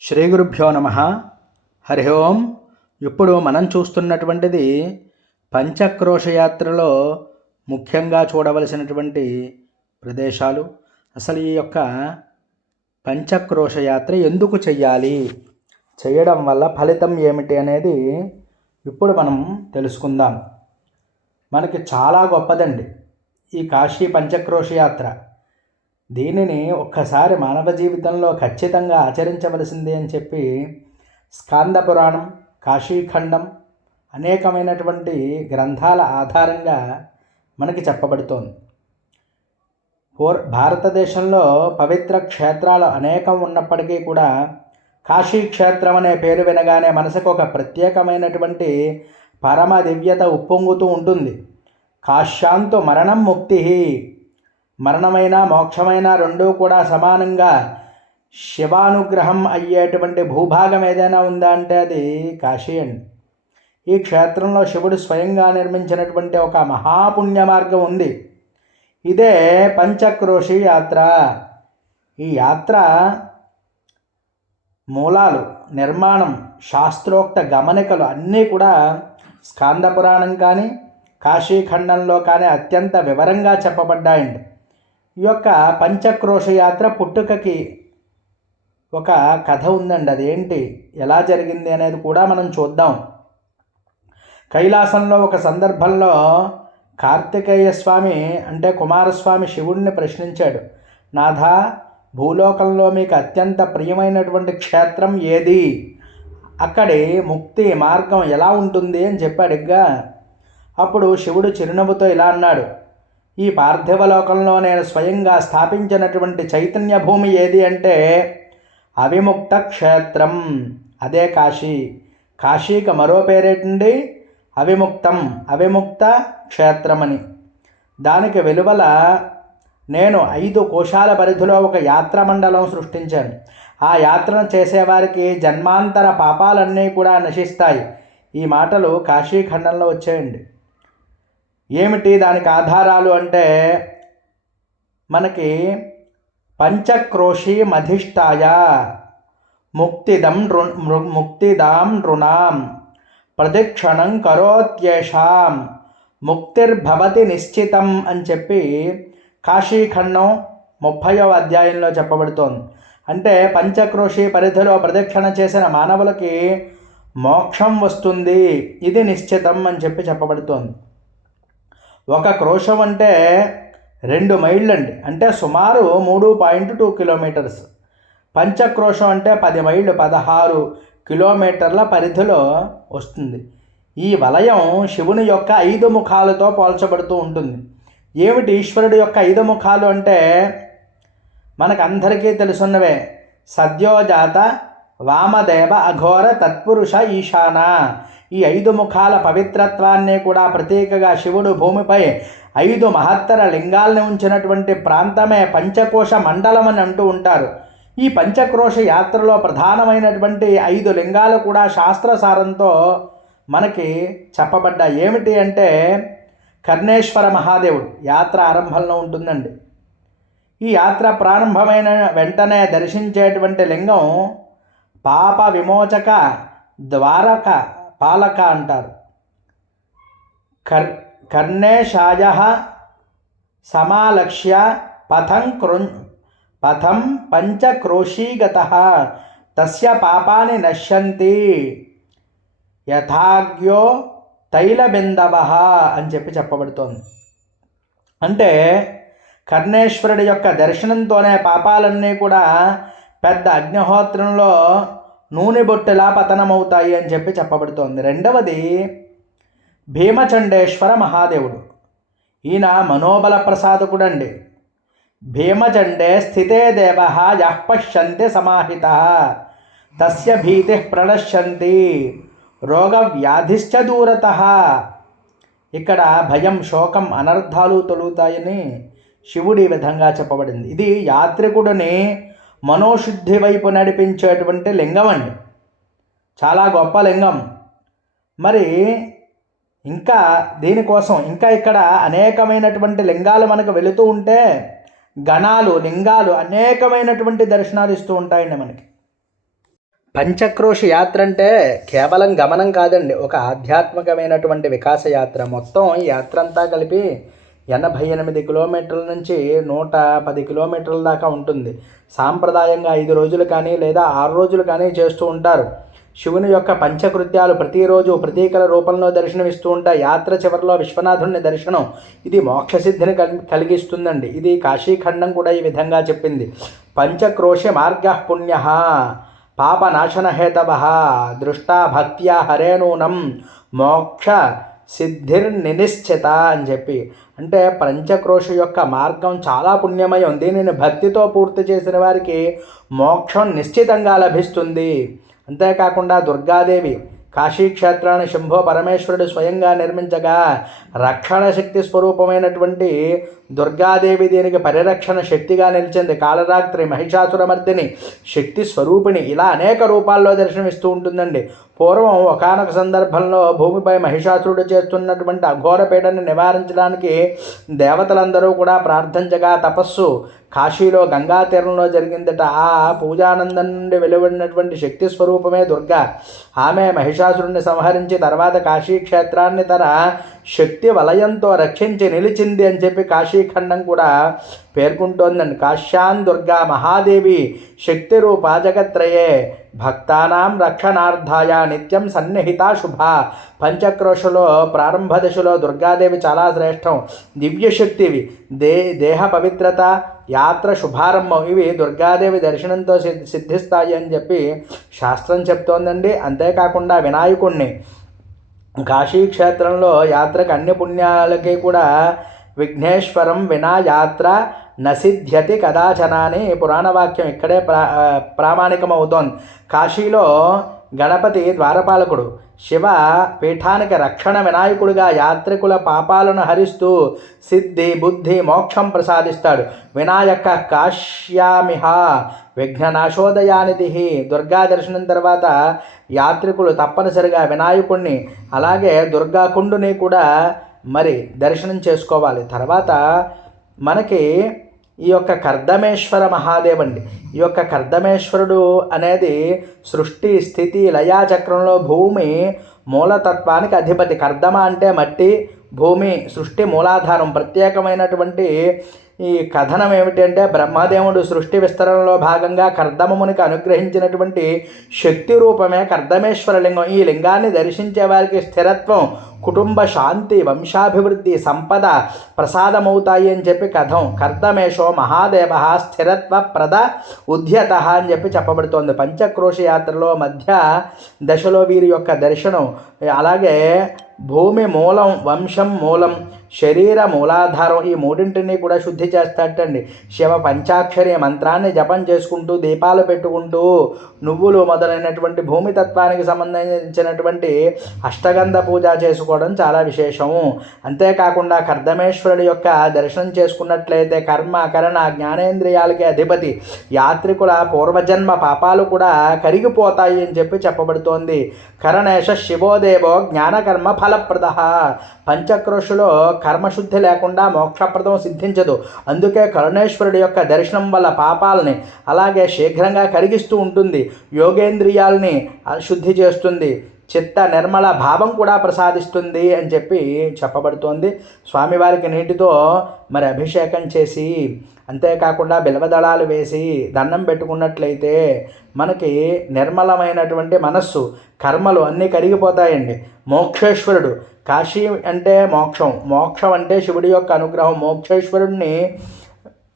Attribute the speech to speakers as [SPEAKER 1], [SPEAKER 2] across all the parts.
[SPEAKER 1] శ్రీ గురుభ్యో నమ. హరి ఓం. ఇప్పుడు మనం చూస్తున్నటువంటిది పంచక్రోషయాత్రలో ముఖ్యంగా చూడవలసినటువంటి ప్రదేశాలు. అసలు ఈ యొక్క పంచక్రోషయాత్ర ఎందుకు చెయ్యాలి? చేయడం వల్ల ఫలితం ఏమిటి అనేది ఇప్పుడు మనం తెలుసుకుందాం. మనకి చాలా గొప్పదండి ఈ కాశీ పంచక్రోషయాత్ర దీనిని ఒక్కసారి మానవ జీవితంలో ఖచ్చితంగా ఆచరించవలసిందే అని చెప్పి స్కాంద పురాణం కాశీఖండం అనేకమైనటువంటి గ్రంథాల ఆధారంగా మనకి చెప్పబడుతోంది. పూర్ భారతదేశంలో పవిత్ర క్షేత్రాలు అనేకం ఉన్నప్పటికీ కూడా కాశీ క్షేత్రం అనే పేరు వినగానే మనసుకు ఒక ప్రత్యేకమైనటువంటి పరమ దివ్యత ఉప్పొంగుతూ ఉంటుంది. కాశ్యాంతో మరణం ముక్తి మరణమైన మోక్షమైన రెండూ కూడా సమానంగా శివానుగ్రహం అయ్యేటువంటి భూభాగం ఏదైనా ఉందా అంటే అది కాశీ అండి ఈ క్షేత్రంలో శివుడు స్వయంగా నిర్మించినటువంటి ఒక మహాపుణ్య మార్గం ఉంది. ఇదే పంచక్రోషి యాత్ర. ఈ యాత్ర మూలాలు నిర్మాణం శాస్త్రోక్త గమనికలు అన్నీ కూడా స్కాంద పురాణం కానీ కాశీఖండంలో కానీ అత్యంత వివరంగా చెప్పబడ్డాయండి. ఈ యొక్క పంచక్రోష యాత్ర పుట్టుకకి ఒక కథ ఉందండి. అదేంటి? ఎలా జరిగింది అనేది కూడా మనం చూద్దాం. కైలాసంలో ఒక సందర్భంలో కార్తికేయ స్వామి అంటే కుమారస్వామి శివుడిని ప్రశ్నించాడు. నాథ భూలోకంలో మీకు అత్యంత ప్రియమైనటువంటి క్షేత్రం ఏది? అక్కడి ముక్తి మార్గం ఎలా ఉంటుంది? అని చెప్పాడుగా అప్పుడు శివుడు చిరునవ్వుతో ఇలా అన్నాడు. ఈ పార్థివలోకంలో నేను స్వయంగా స్థాపించినటువంటి చైతన్య భూమి ఏది అంటే అవిముక్త క్షేత్రం. అదే కాశీ. కాశీకి మరో పేరేటండి? అవిముక్తం. అవిముక్త క్షేత్రమని. దానికి వెలువల నేను ఐదు కోశాల పరిధిలో ఒక యాత్ర మండలం సృష్టించాను. ఆ యాత్రను చేసేవారికి జన్మాంతర పాపాలన్నీ కూడా నశిస్తాయి. ఈ మాటలు కాశీఖండంలో వచ్చాయండి. ఏమిటి దానికి ఆధారాలు అంటే మనకి పంచక్రోషి మధిష్టాయ ముక్తిదం నృ ముక్తిదాం నృణాం ప్రదక్షిణం కరోత్యేషాం ముక్తిర్భవతి నిశ్చితం అని చెప్పి కాశీఖండం ముప్పైవ అధ్యాయంలో చెప్పబడుతోంది. అంటే పంచక్రోషి పరిధిలో ప్రదక్షిణ చేసిన మానవులకి మోక్షం వస్తుంది. ఇది నిశ్చితం అని చెప్పి చెప్పబడుతోంది. ఒక క్రోషం అంటే రెండు మైళ్ళండి అంటే సుమారు మూడు పాయింట్ టూ కిలోమీటర్స్. పంచక్రోషం అంటే పది మైళ్ళు పదహారు కిలోమీటర్ల పరిధిలో వస్తుంది. ఈ వలయం శివుని యొక్క ఐదు ముఖాలతో పోల్చబడుతూ ఉంటుంది. ఏమిటి ఈశ్వరుడు యొక్క ఐదు ముఖాలు అంటే? మనకందరికీ తెలుసున్నవే. సద్యోజాత వామదేవ అఘోర తత్పురుష ఈశాన. ఈ ఐదు ముఖాల పవిత్రత్వాన్ని కూడా ప్రత్యేకగా శివుడు భూమిపై ఐదు మహత్తర లింగాల్ని ఉంచినటువంటి ప్రాంతమే పంచకోశ మండలం అని అంటూ ఉంటారు. ఈ పంచక్రోశ యాత్రలో ప్రధానమైనటువంటి ఐదు లింగాలు కూడా శాస్త్రసారంతో మనకి చెప్పబడ్డా ఏమిటి అంటే కర్ణేశ్వర మహాదేవుడు యాత్ర ఆరంభంలో ఉంటుందండి. ఈ యాత్ర ప్రారంభమైన వెంటనే దర్శించేటువంటి లింగం పాప విమోచక ద్వారక పాలక అంటారు. కర్ కర్ణేశాయ సమాలక్ష్య పథం క్రో పథం పంచక్రోశీగత తస్య పాపాని నశ్యంతి యథాగ్యో తైలబిందవ అని చెప్పి చెప్పబడుతోంది. అంటే కర్ణేశ్వరుడి యొక్క దర్శనంతోనే పాపాలన్నీ కూడా పెద్ద అగ్నిహోత్రంలో నూనె బొట్టెలా పతనమవుతాయి అని చెప్పి చెప్పబడుతోంది. రెండవది భీమచండేశ్వర మహాదేవుడు. ఈయన మనోబల ప్రసాదకుడండి. భీమచండే స్థితే దేవ యః పశ్యంతి సమాహిత తస్య భీతి ప్రణశ్యంతి రోగ వ్యాధిశ్చ దూరత. ఇక్కడ భయం శోకం అనర్థాలు తొలుగుతాయని శివుడి విధంగా చెప్పబడింది. ఇది యాత్రికుడిని మనోశుద్ధి వైపు నడిపించేటువంటి లింగం అండి. చాలా గొప్ప లింగం. మరి ఇంకా దీనికోసం ఇంకా ఇక్కడ అనేకమైనటువంటి లింగాలు మనకు వెళుతూ ఉంటే గణాలు లింగాలు అనేకమైనటువంటి దర్శనాలు ఇస్తూ ఉంటాయండి మనకి. పంచక్రోష యాత్ర అంటే కేవలం గమనం కాదండి ఒక ఆధ్యాత్మికమైనటువంటి వికాస యాత్ర. మొత్తం ఈ యాత్ర అంతా కలిపి ఎనభై ఎనిమిది కిలోమీటర్ల నుంచి నూట పది కిలోమీటర్ల దాకా ఉంటుంది. సాంప్రదాయంగా ఐదు రోజులు కానీ లేదా ఆరు రోజులు కానీ చేస్తూ ఉంటారు. శివుని యొక్క పంచకృత్యాలు ప్రతిరోజు ప్రతీకల రూపంలో దర్శనమిస్తూ ఉంటాయి. యాత్ర చివరిలో విశ్వనాథుని దర్శనం ఇది మోక్షసిద్ధిని కలిగిస్తుందండి. ఇది కాశీఖండం కూడా ఈ విధంగా చెప్పింది. పంచక్రోశ మార్గ పుణ్య పాపనాశనహేతవ దృష్టా భక్త్యా హరేనూనం మోక్ష సిద్ధిర్నినిశ్చిత అని చెప్పి. అంటే పంచక్రోష యొక్క మార్గం చాలా పుణ్యమై ఉంది. నేను భక్తితో పూర్తి చేసిన వారికి మోక్షం నిశ్చితంగా లభిస్తుంది. అంతేకాకుండా దుర్గాదేవి కాశీక్షేత్రాన్ని శంభో పరమేశ్వరుడు స్వయంగా నిర్మించగా రక్షణ శక్తి స్వరూపమైనటువంటి దుర్గాదేవి దీనికి పరిరక్షణ శక్తిగా నిలిచింది. కాళరాత్రి మహిషాసురమర్దిని శక్తి స్వరూపిణి ఇలా అనేక రూపాల్లో దర్శనమిస్తూ ఉంటుందండి. పూర్వం ఒకనొక సందర్భంలో భూమిపై మహిషాసురుడు చేస్తున్నటువంటి అఘోర పీడని నివారించడానికి దేవతలందరూ కూడా ప్రార్థించగా తపస్సు కాశీలో గంగా తీరంలో జరిగిందట. ఆ పూజానందం నుండి వెలువడినటువంటి శక్తి స్వరూపమే దుర్గా. ఆమె మహిషాసురుణ్ణి సంహరించి తర్వాత కాశీ క్షేత్రాన్ని తన శక్తి వలయంతో రక్షించి నిలిచింది అని చెప్పి కాశీఖండం కూడా పేర్కొంటోందండి. కాశ్యాన్ దుర్గా మహాదేవి శక్తి రూపా జగత్రయే భక్తానాం రక్షణార్థాయ నిత్యం సన్నిహిత శుభ. పంచక్రోషలో ప్రారంభ దశలో దుర్గాదేవి చాలా శ్రేష్టం. దివ్యశక్తివి దే దేహ పవిత్రత యాత్ర శుభారంభం. ఇవి దుర్గాదేవి దర్శనంతో సిద్ధిస్తాయి అని చెప్పి శాస్త్రం చెప్తోందండి. అంతేకాకుండా వినాయకుణ్ణి కాశీక్షేత్రంలో యాత్రకు అన్ని పుణ్యాలకి కూడా విఘ్నేశ్వరం వినా యాత్ర నసిద్ధ్యతి కదాచన అని పురాణవాక్యం ఇక్కడే ప్రా ప్రామాణికమవుతోంది. కాశీలో గణపతి ద్వారపాలకుడు శివ పీఠానికి రక్షణ వినాయకుడిగా యాత్రికుల పాపాలను హరిస్తూ సిద్ధి బుద్ధి మోక్షం ప్రసాదిస్తాడు. వినాయక కాశ్యామిహ విఘ్ననాశోదయానిధి దుర్గా దర్శనం తర్వాత యాత్రికులు తప్పనిసరిగా వినాయకుణ్ణి అలాగే దుర్గాకుండుని కూడా మరి దర్శనం చేసుకోవాలి. తర్వాత మనకి ఈ యొక్క కర్దమేశ్వర మహాదేవండి. ఈ యొక్క కర్దమేశ్వరుడు అనేది సృష్టి స్థితి లయాచక్రంలో భూమి మూలతత్వానికి అధిపతి. కర్దమ అంటే మట్టి భూమి సృష్టి మూలాధారం. ప్రత్యేకమైనటువంటి ఈ కథనం ఏమిటంటే బ్రహ్మదేవుడు సృష్టి విస్తరణలో భాగంగా కర్దమమునికి అనుగ్రహించినటువంటి శక్తి రూపమే కర్దమేశ్వర లింగం. ఈ లింగాన్ని దర్శించే వారికి స్థిరత్వం కుటుంబ శాంతి వంశాభివృద్ధి సంపద ప్రసాదమవుతాయి అని చెప్పి కథం. కర్దమేషో మహాదేవ స్థిరత్వ ప్రద ఉద్యత అని చెప్పి చెప్పబడుతోంది. పంచక్రోశ యాత్రలో మధ్య దశలో వీరి యొక్క దర్శనం. అలాగే భూమి మూలం వంశం మూలం శరీర మూలాధారం ఈ మూడింటిని కూడా శుద్ధి చేస్తాటండి శివ పంచాక్షరి మంత్రాన్ని జపం చేసుకుంటూ దీపాలు పెట్టుకుంటూ నువ్వులు మొదలైనటువంటి భూమి తత్వానికి సంబంధించినటువంటి అష్టగంధ పూజ చేసుకోవడం చాలా విశేషము. అంతేకాకుండా కర్దమేశ్వరుడు యొక్క దర్శనం చేసుకున్నట్లయితే కర్మ కరణ జ్ఞానేంద్రియాలకి అధిపతి. యాత్రికుల పూర్వజన్మ పాపాలు కూడా కరిగిపోతాయి అని చెప్పి చెప్పబడుతోంది. కరణేశ శివోదేవో జ్ఞానకర్మ ఫలప్రద. పంచక్రోషులో కర్మశుద్ధి లేకుండా మోక్షప్రదం సిద్ధించదు. అందుకే కరుణేశ్వరుడి యొక్క దర్శనం వల్ల పాపాలని అలాగే శీఘ్రంగా కరిగిస్తూ ఉంటుంది. యోగేంద్రియాలని శుద్ధి చేస్తుంది. చిత్త నిర్మల భావం కూడా ప్రసాదిస్తుంది అని చెప్పి చెప్పబడుతోంది. స్వామివారికి నీటితో మరి అభిషేకం చేసి అంతేకాకుండా బిల్వదళాలు వేసి దండం పెట్టుకున్నట్లయితే మనకి నిర్మలమైనటువంటి మనస్సు కర్మలు అన్నీ కరిగిపోతాయండి. మోక్షేశ్వరుడు కాశీ అంటే మోక్షం. మోక్షం అంటే శివుడి యొక్క అనుగ్రహం. మోక్షేశ్వరుడిని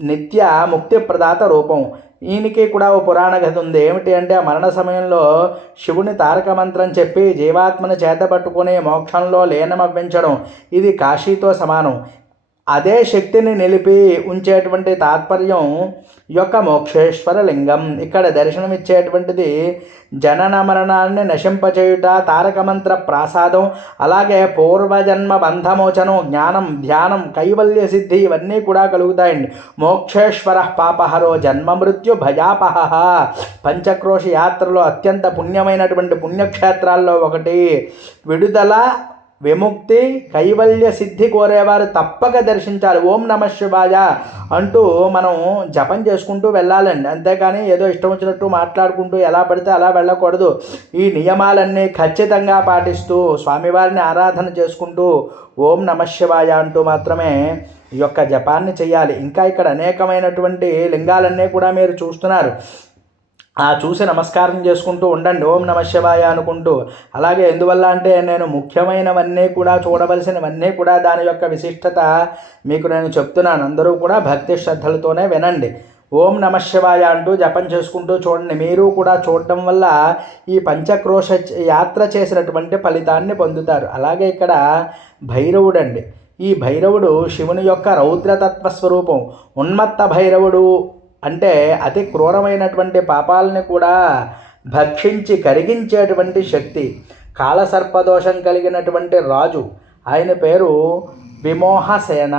[SPEAKER 1] నిత్య ముక్తి ప్రదాత రూపం. ఈయనకి కూడా ఓ పురాణ కథ ఉంది. ఏమిటి అంటే ఆ మరణ సమయంలో శివుని తారక మంత్రం చెప్పి జీవాత్మను చేతపట్టుకుని మోక్షంలో లీనమవ్వించడం. ఇది కాశీతో సమానం. అదే శక్తిని నిలిపి ఉంచేటువంటి తాత్పర్యం యొక్క మోక్షేశ్వర లింగం. ఇక్కడ దర్శనమిచ్చేటువంటిది జనన మరణాన్ని నశింపచేయుట తారకమంత్ర ప్రాసాదం అలాగే పూర్వజన్మ బంధమోచనం జ్ఞానం ధ్యానం కైవల్య సిద్ధి ఇవన్నీ కూడా కలుగుతాయండి. మోక్షేశ్వర పాపహరో జన్మ మృత్యు భయాపహ పంచక్రోష యాత్రలో అత్యంత పుణ్యమైనటువంటి పుణ్యక్షేత్రాల్లో ఒకటి. విడుదల విముక్తి కైవల్య సిద్ధి కోరేవారు తప్పక దర్శించాలి. ఓం నమ శివాయ అంటూ మనం జపం చేసుకుంటూ వెళ్ళాలండి. అంతేకాని ఏదో ఇష్టం వచ్చినట్టు మాట్లాడుకుంటూ ఎలా పడితే అలా వెళ్ళకూడదు. ఈ నియమాలన్నీ ఖచ్చితంగా పాటిస్తూ స్వామివారిని ఆరాధన చేసుకుంటూ ఓం నమ శివాయ అంటూ మాత్రమే ఈ యొక్క జపాన్ని చేయాలి. ఇంకా ఇక్కడ అనేకమైనటువంటి లింగాలన్నీ కూడా మీరు చూస్తున్నారు. ఆ చూసి నమస్కారం చేసుకుంటూ ఉండండి. ఓం నమ శివాయ అనుకుంటూ. అలాగే ఎందువల్ల అంటే నేను ముఖ్యమైనవన్నీ కూడా చూడవలసినవన్నీ కూడా దాని యొక్క విశిష్టత మీకు నేను చెప్తున్నాను. అందరూ కూడా భక్తి శ్రద్ధలతోనే వినండి. ఓం నమ శివాయ అంటూ జపం చేసుకుంటూ చూడండి. మీరు కూడా చూడటం వల్ల ఈ పంచక్రోశ యాత్ర చేసినటువంటి ఫలితాన్ని పొందుతారు. అలాగే ఇక్కడ భైరవుడండి. ఈ భైరవుడు శివుని యొక్క రౌద్రతత్వ స్వరూపం. ఉన్మత్త భైరవుడు అంటే అతి క్రూరమైనటువంటి పాపాలని కూడా భక్షించి కరిగించేటువంటి శక్తి కాలసర్పదోషం కలిగినటువంటి రాజు. ఆయన పేరు విమోహసేన.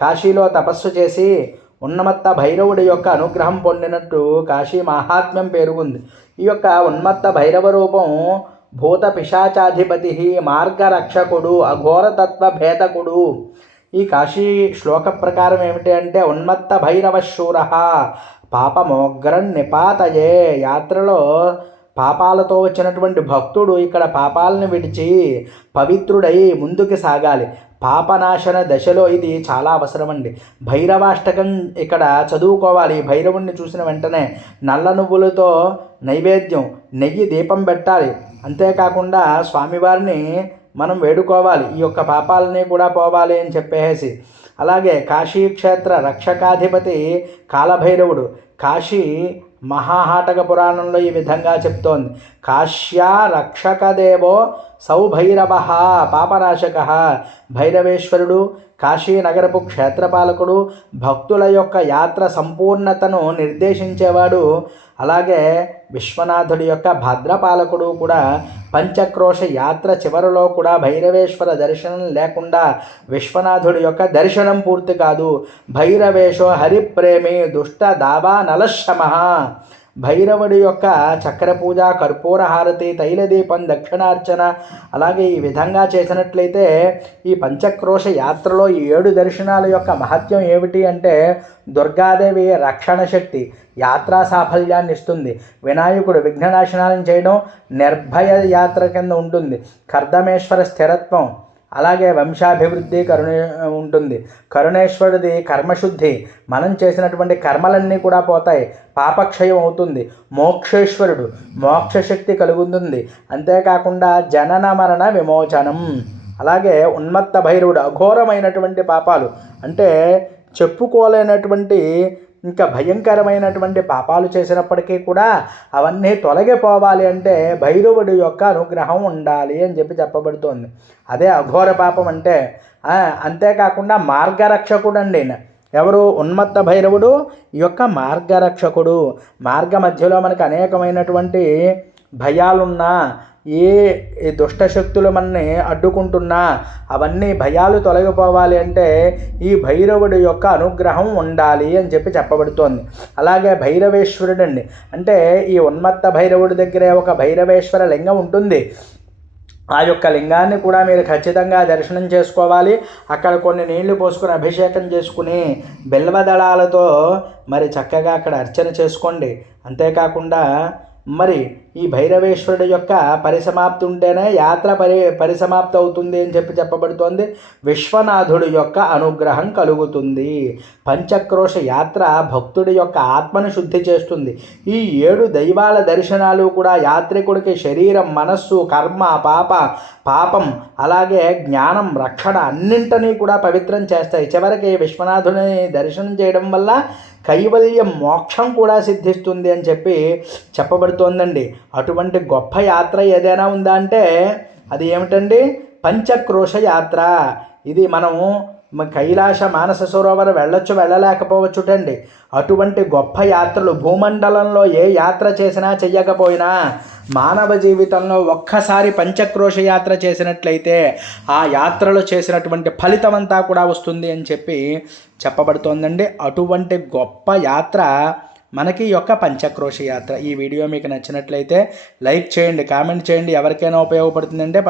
[SPEAKER 1] కాశీలో తపస్సు చేసి ఉన్నమత్త భైరవుడి యొక్క అనుగ్రహం పొందినట్టు కాశీ మహాత్మ్యం పేరుగుంది. ఈ యొక్క ఉన్మత్త భైరవ రూపం భూత పిశాచాధిపతి మార్గరక్షకుడు అఘోరతత్వ భేదకుడు. ఈ కాశీ శ్లోక ప్రకారం ఏమిటి అంటే ఉన్మత్త భైరవ శూర పాపమోగ్రం నిపాతయే. యాత్రలో పాపాలతో వచ్చినటువంటి భక్తుడు ఇక్కడ పాపాలను విడిచి పవిత్రుడై ముందుకు సాగాలి. పాపనాశన దశలో ఇది చాలా అవసరం అండి భైరవాష్టకం ఇక్కడ చదువుకోవాలి. భైరవుణ్ణి చూసిన వెంటనే నల్ల నువ్వులతో నైవేద్యం నెయ్యి దీపం పెట్టాలి. అంతేకాకుండా స్వామివారిని మనం వేడుకోవాలి ఈ యొక్క పాపాలని కూడా పోవాలి అని చెప్పేసి. అలాగే కాశీక్షేత్ర రక్షకాధిపతి కాలభైరవుడు కాశీ మహాహాటక పురాణంలో ఈ విధంగా చెప్తోంది. కాశ్యా రక్షకదేవో సౌభైరవ పాపనాశక. భైరవేశ్వరుడు కాశీనగరపు క్షేత్రపాలకుడు భక్తుల యొక్క యాత్ర సంపూర్ణతను నిర్దేశించేవాడు అలాగే విశ్వనాథుడి యొక్క భద్రపాలకుడు కూడా పంచక్రోష యాత్ర చివరిలో కూడా భైరవేశ్వర దర్శనం లేకుండా విశ్వనాథుడి యొక్క దర్శనం పూర్తి కాదు. భైరవేశో హరిప్రేమి దుష్ట దావా నలశమ భైరవుడి యొక్క చక్ర పూజ కర్పూర హారతి తైలదీపం దక్షిణార్చన అలాగే ఈ విధంగా చేసినట్లయితే ఈ పంచక్రోశ యాత్రలో ఈ ఏడు దర్శనాల యొక్క మహత్యం ఏమిటి అంటే దుర్గాదేవి రక్షణ శక్తి యాత్రా సాఫల్యాన్ని ఇస్తుంది. వినాయకుడు విఘ్ననాశనాలను చేయడం నిర్భయ యాత్ర కింద ఉంటుంది. కర్దమేశ్వర స్థిరత్వం అలాగే వంశాభివృద్ధి కరుణ ఉంటుంది. కరుణేశ్వరుడిది కర్మశుద్ధి మనం చేసినటువంటి కర్మలన్నీ కూడా పోతాయి. పాపక్షయం అవుతుంది. మోక్షేశ్వరుడు మోక్షశక్తి కలుగుతుంది. అంతేకాకుండా జనన మరణ విమోచనం. అలాగే ఉన్మత్త భైరవుడు అఘోరమైనటువంటి పాపాలు. అంటే చెప్పుకోలేనటువంటి ఇంకా భయంకరమైనటువంటి పాపాలు చేసినప్పటికీ కూడా అవన్నీ తొలగిపోవాలి అంటే భైరవుడి యొక్క అనుగ్రహం ఉండాలి అని చెప్పి చెప్పబడుతోంది. అదే అఘోర పాపం అంటే అంతేకాకుండా మార్గరక్షకుడు అండి ఎవరు? ఉన్మత్త భైరవుడు. ఈ యొక్క మార్గరక్షకుడు. మార్గ మధ్యలో మనకు అనేకమైనటువంటి భయాలున్నా ఏ దుష్టశక్తులు మనని అడ్డుకుంటున్నా అవన్నీ భయాలు తొలగిపోవాలి అంటే ఈ భైరవుడి యొక్క అనుగ్రహం ఉండాలి అని చెప్పి చెప్పబడుతోంది. అలాగే భైరవేశ్వరుడు అండి అంటే ఈ ఉన్మత్త భైరవుడి దగ్గరే ఒక భైరవేశ్వర లింగం ఉంటుంది. ఆ యొక్క లింగాన్ని కూడా మీరు ఖచ్చితంగా దర్శనం చేసుకోవాలి. అక్కడ కొన్ని నీళ్ళు పోసుకుని అభిషేకం చేసుకుని బిల్వదళాలతో మరి చక్కగా అక్కడ అర్చన చేసుకోండి. అంతేకాకుండా మరి ఈ భైరవేశ్వరుడు యొక్క పరిసమాప్తి ఉంటేనే యాత్ర పరి పరిసమాప్తి అవుతుంది అని చెప్పి చెప్పబడుతోంది. విశ్వనాథుడి యొక్క అనుగ్రహం కలుగుతుంది. పంచక్రోశ యాత్ర భక్తుడి యొక్క ఆత్మను శుద్ధి చేస్తుంది. ఈ ఏడు దైవాల దర్శనాలు కూడా యాత్రికుడికి శరీరం మనస్సు కర్మ పాప పాపం అలాగే జ్ఞానం రక్షణ అన్నింటినీ కూడా పవిత్రం చేస్తాయి. చివరికి విశ్వనాథుని దర్శనం చేయడం వల్ల కైవల్యం మోక్షం కూడా సిద్ధిస్తుంది అని చెప్పి చెప్పబడుతోందండి. అటువంటి గొప్ప యాత్ర ఏదైనా ఉందా అంటే అది ఏమిటండి? పంచక్రోష యాత్ర. ఇది మనము కైలాస మానస సరోవరం వెళ్ళొచ్చు వెళ్ళలేకపోవచ్చుటండి. అటువంటి గొప్ప యాత్రలు భూమండలంలో ఏ యాత్ర చేసినా చెయ్యకపోయినా మానవ జీవితంలో ఒక్కసారి పంచక్రోశ యాత్ర చేసినట్లయితే ఆ యాత్రలో చేసినటువంటి ఫలితం అంతా కూడా వస్తుంది అని చెప్పి చెప్పబడుతోందండి. అటువంటి గొప్ప యాత్ర మనకి యొక్క పంచక్రోష యాత్ర. ఈ వీడియో మీకు నచ్చినట్లయితే లైక్ చేయండి కామెంట్ చేయండి. ఎవరికైనా ఉపయోగపడుతుందంటే